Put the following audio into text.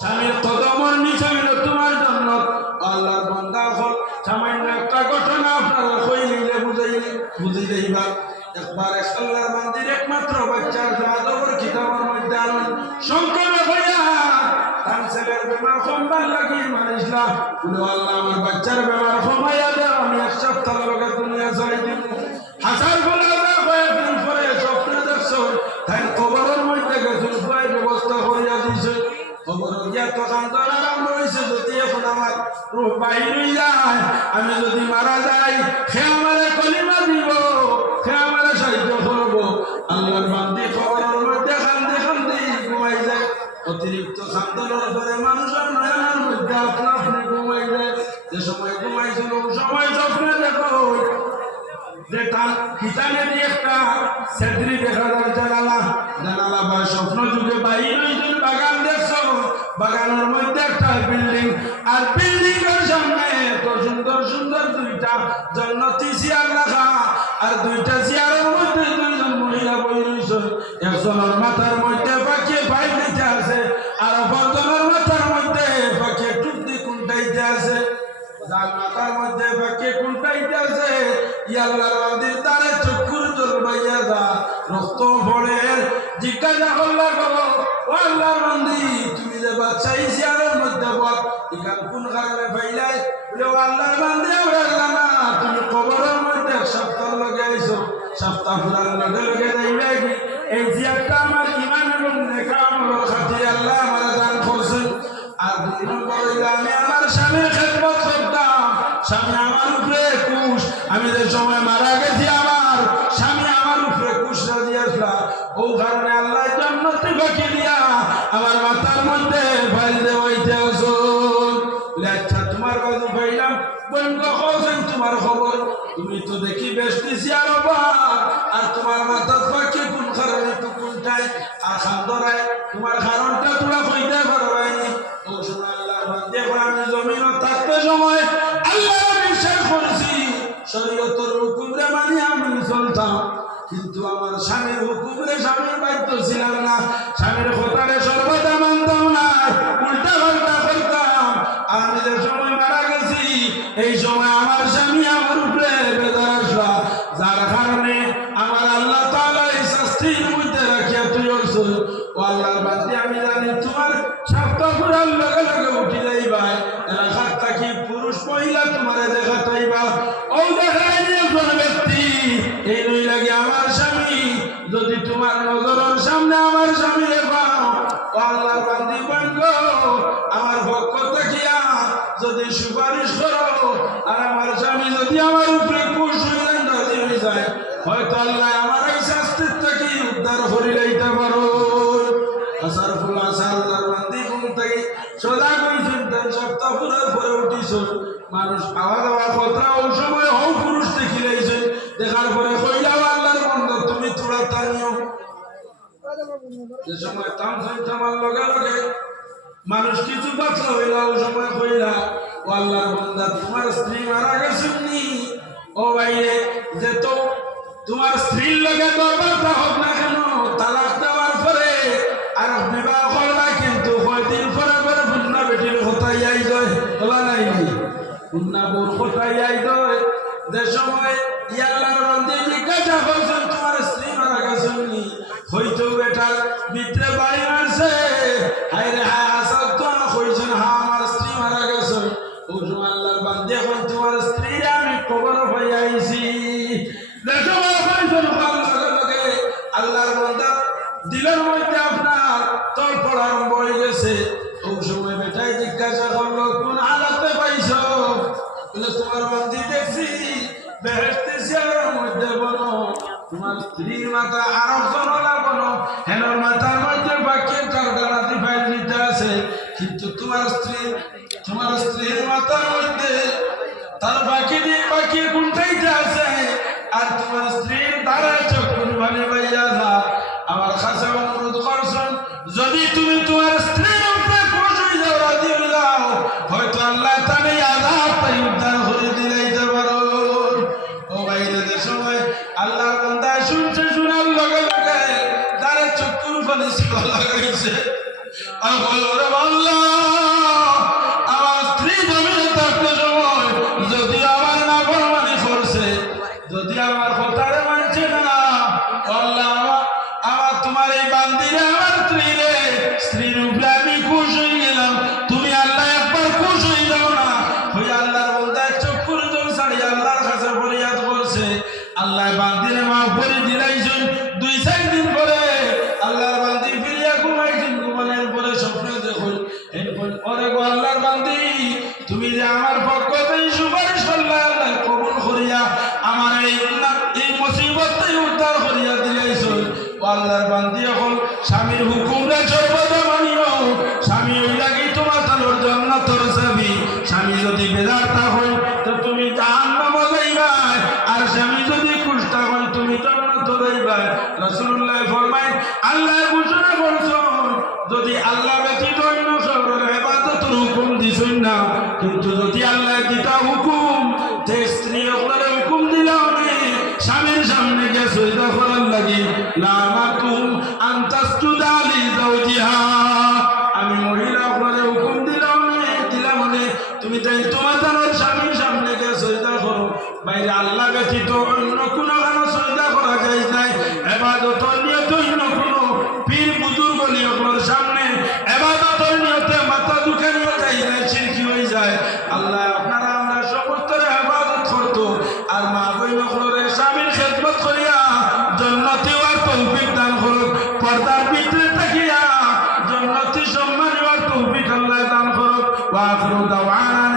স্বামীর কদমর নিচে হইল তোমার জন্য আল্লাহর বান্দা হল। সামান্য একটা ঘটনা আপনারা কইলে বুঝাই দেইবা। একবার আল্লাহর বান্দির একমাত্র বাচ্চার আদর কিতাবের মধ্যে আনন সংক্ষেপে হইয়া তার ছেলের বেমার কমবার লাগি মানিসলা বলে আল্লাহ আমার বাচ্চার বেমার কমাইয়া দেও, আমি এক সপ্তাহ লগে দুনিয়া ছাড়ি দিব। হাজার বলে কয়েকদিন পরে স্বপ্নে দেখছ তাই কবরের মধ্যে গেছিল ব্যবস্থা করিয়া দিছে। খবর গিয়া তো কান্দন আরম্ভ হয়েছে, যদি এখন আমার রূপ বাহির হয়ে যায়, আমি যদি মারা যাই, সে আমারে কলিমা দিব, সে আমারে সাহায্য করব। আল্লাহর বান্দি খবরের মধ্যে কান্দে কান্দে ঘুমাই যায়। অতিরিক্ত কান্দনের পরে মানুষের নয়নের মধ্যে আপনা আপনি ঘুমাই যায়। যে সময় ঘুমাইছিল সময় স্বপ্নে দেখো যে তার পিতানে দিয়ে একটা সেদ্রি দেখা যায় জানালা বা স্বপ্ন যুগে বাহির হয়েছিল বাগান দেখছ, বাগানের মধ্যে একটা বিল্ডিং, আর বিল্ডিং এর সামনে এত সুন্দর সুন্দর দুইটা জান্নাতি চেয়ার রাখা, আর দুইটা চেয়ারের মধ্যে দুইজন মহিলা বই রয়েছে। একজনের মাথার মধ্যে পাখিয়ে পাই দিতে আছে, আর অপরজনের মাথার মধ্যে পাখিয়ে টুকটি কুন্টাইতে আছে। যার মাথার মধ্যে পাখিয়ে কুন্টাইতে আছে ইয়াল্লাহর বান্দির তারে চক্ষুর জল বাইয়া যা রক্ত পড়ে। জিজ্ঞাসা করলা করো ও আল্লাহর বান্দি, তুমি যে বাচ্চা চেয়ারের মধ্যে বল এখান কোন কারণে পাইলাই? বলে ও আল্লাহর বান্দি আমরা জানা তুমি কবরের মধ্যে এক সপ্তাহ লগে আইছো, সপ্তাহ পুরার লগে লগে যাইবে কি? এই চেয়ারটা আমার ইমান এবং নেকা আমলের খাতিরে আল্লাহ আমার দান করছেন। আর দুই নম্বর হইল আমি আমার স্বামীর খেদমত করতাম, স্বামী আমার উপরে কুশ, আমি যে সময় মারা গেছি আমার স্বামী আমার উপরে কুশ দিয়ে আসলা, ও কারণে আল্লাহ জান্নাতে বাকি দিয়া আমার মাথার মধ্যে ফাইল দেওয়াইতে আসো। আচ্ছা তোমার বাজু পাইলাম বন্ধ করছেন তোমার খবর, তুমি তো দেখি বেশতেছি আর আর তোমার মাথার পাখি কোন কারণে তো কোনটায় আর খান্দরায় তোমার কারণটা তোরা কইতে পারবাইনি। ও সময় আল্লাহ বান্দে আমি জমিন থাকতে সময় আল্লাহ বিশ্বাস করেছি, শরীয়তের হুকুমরে মানি আমি চলতাম, কিন্তু আমার স্বামীর হুকুমরে স্বামীর বাধ্য ছিলাম না, স্বামীর কথারে সর্বদা মানতাম না, উল্টা পাল্টা করতাম। আমি যে সময় মারা গেছি এই সময় আমার স্বামী আমার উপরে বেজার আসলা, যার কারণে আমার আল্লাহ তাআলা এই শাস্তির মধ্যে রাখিয়া তুই অর্থ। ও আল্লাহর বান্দি আমি জানি তোমার সপ্তাহ পুরার লগে লগে উঠি যাইবা, এলাকার থাকি পুরুষ মহিলা তোমারে দেখাতাইবা, ও দেখাই একজন ব্যক্তি এই নই লাগে আমার স্বামী, যদি তোমার নজরের সামনে আমার স্বামী পাও ও আল্লাহর বান্দি বন্ধ আমার পক্ষ থাকিয়া যদি সুপারিশ করো, আর আমার স্বামী যদি আমার উপরে খুশ হয়ে যায়, হয়তো আল্লাহ আমার এই শাস্তির থেকে উদ্ধার করে লইতে পারো। আসার ফুল আসা আল্লাহর বান্দি ঘুম থেকে সদা কইছেন তার সপ্তাহ পুরার পরে উঠিস মানুষ খাওয়া দাওয়া কথা ওই সময় হও পুরুষ দেখি লাইছেন, দেখার পরে কইলাও আল্লাহর বান্দা তুমি তোরা তানিও যে সময় থামার লগে লগে মানুষ কিছু বাঁচলা হইলা ওই সময় কইলা ও আল্লাহর বান্দা তোমার স্ত্রী মারা গেছেন নি? ও ভাইরে যে তো তোমার স্ত্রীর লগে দরবারটা হোক না কেন, তালাক দেওয়ার পরে আর বিবাহ করবা, কিন্তু কয়দিন পরে পরে পুন্না বেটির কোথায় আই যায় বলা নাই পুন্না বোর কোথায় আই যায়। যে সময় ইয়াল্লাহর বান্দি জিজ্ঞাসা করছেন তোমার স্ত্রী মারা গেছেন নি? হয়তো বেটার ভিতরে বাড়ি মারছে, হায় রে হায় আসল তো কইছেন হ্যাঁ আমার স্ত্রী মারা গেছেন। ও সময় আল্লাহর বান্দি এখন তোমার স্ত্রী আমি খবর পাই আইছি। আল্লাহর বান্দা দিলের মধ্যে আপনার তড়ফড় আরম্ভ হয়ে গেছে। ওই সময় বেটাই জিজ্ঞাসা করলো কোন হালাতে পাইছ? বলে তোমার বান্দি দেখছি বেহেশতে চেয়ারের মধ্যে বলো, তোমার স্ত্রীর মাথা আরো জনলা বলো, হেলোর মাথার মধ্যে বাকির কারখানাতে ফাইল নিতে আছে, কিন্তু তোমার স্ত্রীর মাথার মধ্যে তার বাকি দিয়ে বাকি কোনটাইতে আছে, আর তোমার স্ত্রীর দ্বারা চক্ষুর ভালো ভাইয়া না। আমার কাছে অনুরোধ করছেন যদি তুমি তোমার স্ত্রীর উপরে খুশ হয়ে যাও, রাজি হয়ে যাও, হয়তো আল্লাহ তাহলে আযাব তাই উদ্ধার করে দিলাইতে পারো। ও ভাইরা যে সময় আল্লাহর বান্দা শুনছে, শোনার লগে লগে দ্বারা চক্ষুর পানি লাগাইছে, আর বলল রে আল্লাহ ওরে গো আল্লাহর বান্দি তুমি যে আমার পক্ষ থেকে সুপারিশ করলে আল্লাহ কবুল করিয়া আমার এই মুসিবতটাই উদ্ধার করিয়া দিলাইছো ও আল্লাহর বান্দি এখন স্বামীর হুকুমটা সর্বদা মানিও স্বামী ওই লাগি তোমার তালোর জান্নাতের চাবি স্বামী যদি বেজারতা হয় তো তুমি জাহান্নামে যাইবা আর স্বামী যদি খুশতা হয় তুমি জান্নাতে যাইবা রাসূলুল্লাহ ফরমায় আল্লাহ ঘোষণা করছেন যদি আল্লাহ ব্যতীত অন্য সবের ইবাদতের হুকুম দিছেন না কিন্তু যদি আল্লাহ দিতা হুকুম তে স্ত্রী ওগুলোর হুকুম দিলাও নে স্বামীর সামনে গিয়ে সজদা করার লাগি লা মাতুম আনতাসজুদা লি যাওজিহা আমি মহিলা ওগুলোর হুকুম দিলাম নে তুমি তাই তোমার জানার স্বামীর সামনে গিয়ে সজদা করো বাইরে আল্লাহ ব্যতীত অন্য কোনো কারো সজদা করা যায় নাই ইবাদত নিয়ত অন্য কোনো পীর বুজুর্গ ওগুলোর সামনে ইবাদতের নিয়তে মাথা ঝুঁকে নিয়ে যাই না শিরকি হয়ে যায় আল্লাহ আপনারা আমরা সমস্ত ইবাদত করতো আর মা বইন ওগুলোর স্বামীর খেদমত করিয়া জান্নাতে হওয়ার তৌফিক দান করুক পর্দার ভিতরে থাকিয়া জান্নাতি সম্মান হওয়ার তৌফিক আল্লাহ দান করুক ওয়া আখিরু দাওয়ানা